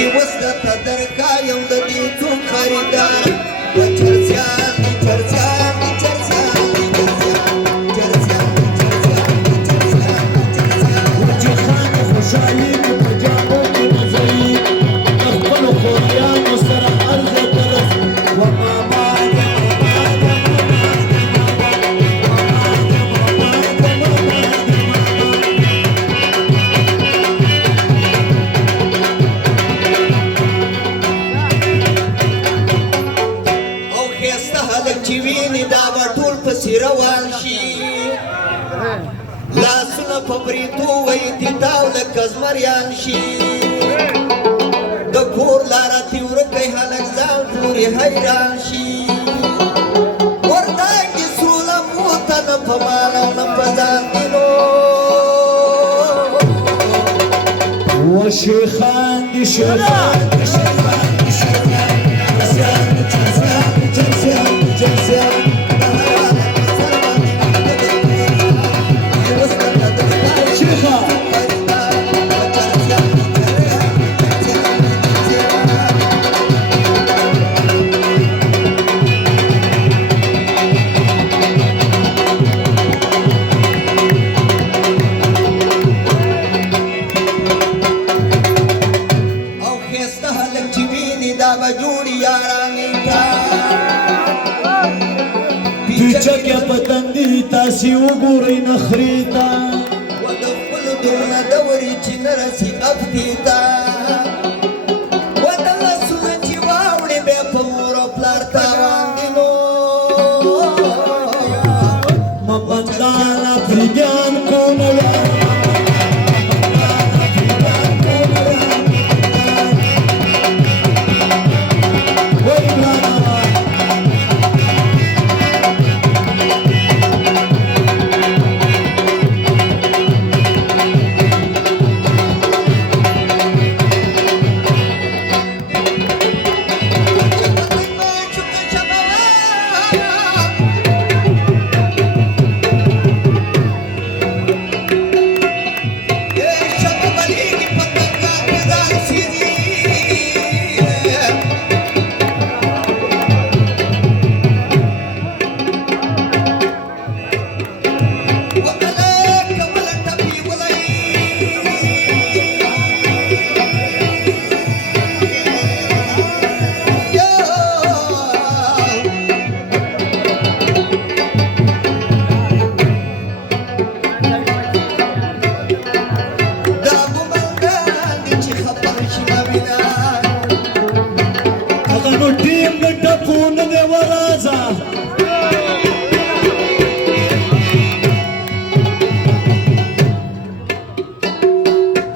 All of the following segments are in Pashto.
چې اوس درته درښایم د دې څو خریدار د چرسیان د چرسیان د چرسیان د چرسیان وجه خان خوشحالي کې په جامو کې نظري د خپلو خوریانو سره عرض طرف و ماما چې ویني دا به ټول پسې روان شي لاسونه په بریتو ویتې تاو لکه زمریان شي د کور لاره تې ورکی هلک ځان پورې حیران شي وردانګې سوله موته نه په مال او نه په ځان دینو و شیخان دي شیخان دي شیخان دي شیخان پیچکه پتندې تاسې وګورئ نخرې ته و د خپلو دونه دورې چې نه رسي افتې ته و د لاسونه چې واوړې بیا په مور او پلار تاوان دي نو مبندانه پریږان کونه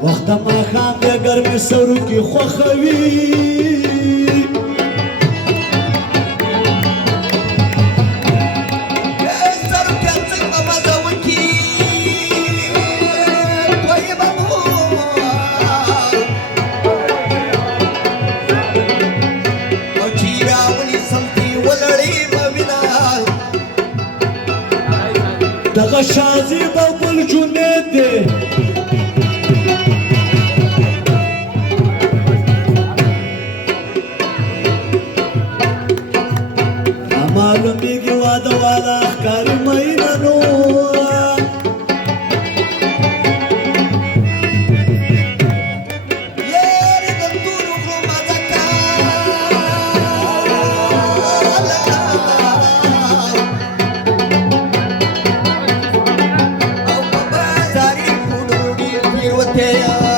وخت ماښام بیا ګرمې سرو کې خوښوي سرو کې څنګه مزه وکړي طیبه او چې راولي سمتي ولړې مینه دغه شازي به بل جنید دی معلومیږي واده والا ښکاري مینه نو یارې د تورو غرو مزه او په بازاري پوډرو ډېر تېروتې